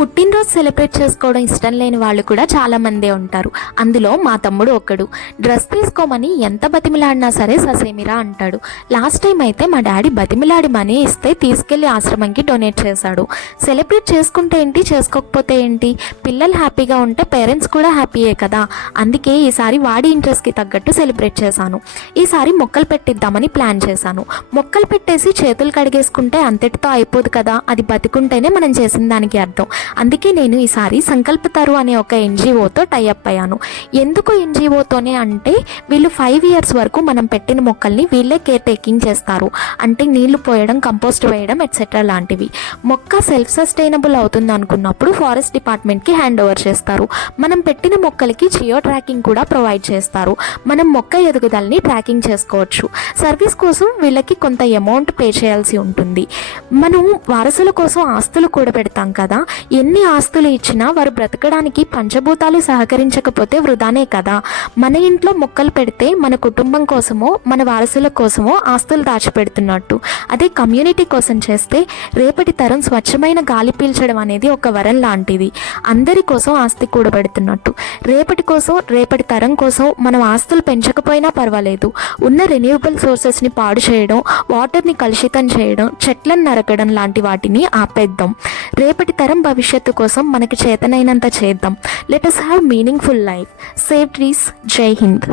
పుట్టినరోజు సెలబ్రేట్ చేసుకోవడం ఇష్టం లేని వాళ్ళు కూడా చాలా మందే ఉంటారు. అందులో మా తమ్ముడు ఒక్కడు. డ్రెస్ తీసుకోమని ఎంత బతిమిలాడినా సరే ససేమిరా అంటాడు. లాస్ట్ టైం అయితే మా డాడీ బతిమిలాడి మనీ ఇస్తే తీసుకెళ్ళి ఆశ్రమంకి డొనేట్ చేశాడు. సెలబ్రేట్ చేసుకుంటే ఏంటి చేసుకోకపోతే ఏంటి? పిల్లలు హ్యాపీగా ఉంటే పేరెంట్స్ కూడా హ్యాపీయే కదా. అందుకే ఈసారి వాడి ఇంట్రెస్ట్కి తగ్గట్టు సెలబ్రేట్ చేశాను. ఈసారి మొక్కలు పెట్టిద్దామని ప్లాన్ చేశాను. మొక్కలు పెట్టేసి చేతులు కడిగేసుకుంటే అంతటితో అయిపోదు కదా. అది బతికుంటేనే మనం చేసిన దానికి అర్థం. అందుకే నేను ఈసారి సంకల్పతరు అనే ఒక ఎన్జిఓతో టైఅప్ అయ్యాను. ఎందుకు ఎన్జిఓతోనే అంటే వీళ్ళు ఫైవ్ ఇయర్స్ వరకు మనం పెట్టిన మొక్కల్ని వీళ్ళే కేర్ టేకింగ్ చేస్తారు. అంటే నీళ్ళు పోయడం కంపోస్ట్ వేయడం ఎట్సెట్రా లాంటివి. మొక్క సెల్ఫ్ సస్టైనబుల్ అవుతుంది అనుకున్నప్పుడు ఫారెస్ట్ డిపార్ట్మెంట్కి హ్యాండ్ ఓవర్ చేస్తారు. మనం పెట్టిన మొక్కలకి జియో ట్రాకింగ్ కూడా ప్రొవైడ్ చేస్తారు. మనం మొక్క ఎదుగుదలని ట్రాకింగ్ చేసుకోవచ్చు. సర్వీస్ కోసం వీళ్ళకి కొంత అమౌంట్ పే చేయాల్సి ఉంటుంది. మనం వారసుల కోసం ఆస్తులు కూడా పెడతాం కదా. ఎన్ని ఆస్తులు ఇచ్చినా వారు బ్రతకడానికి పంచభూతాలు సహకరించకపోతే వృధానే కదా. మన ఇంట్లో మొక్కలు పెడితే మన కుటుంబం కోసమో మన వారసుల కోసమో ఆస్తులు దాచిపెడుతున్నట్టు. అదే కమ్యూనిటీ కోసం చేస్తే రేపటి తరం స్వచ్ఛమైన గాలి పీల్చడం అనేది ఒక వరం లాంటిది. అందరి కోసం ఆస్తి కూడబెడుతున్నట్టు. రేపటి కోసం రేపటి తరం కోసం మనం ఆస్తులు పెంచకపోయినా పర్వాలేదు. ఉన్న రెన్యూవబుల్ సోర్సెస్ని పాడు చేయడం వాటర్ని కలుషితం చేయడం చెట్లను నరకడం లాంటి వాటిని ఆపేద్దాం. రేపటి తరం భవిష్యత్తు కోసం మనకి చేతనైనంత చేద్దాం. Let us have meaningful life save trees Jai Hind